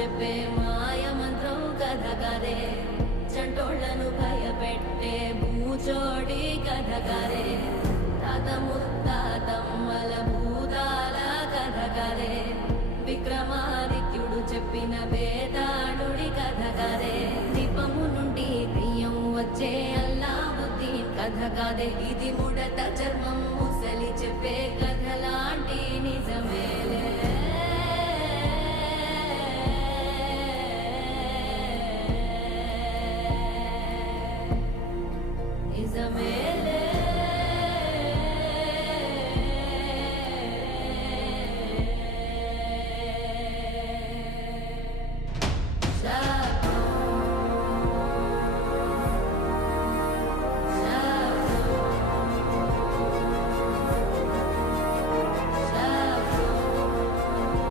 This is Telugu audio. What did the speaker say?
చెప్పే మాయ మంత్రం కథ కదే, చంటోళ్లను భయపెట్టే భూచోడి కథ కదే, తాత ముత్తాతమ్మల భూతాల కథ కదే, విక్రమాదిత్యుడు చెప్పిన వేదాళుడి కథ కదే, దీపము నుండి దెయ్యం వచ్చే అల్లావుద్దీన్ కథ కాదే, ఇది ముడత చర్మం ముసలి చెప్పే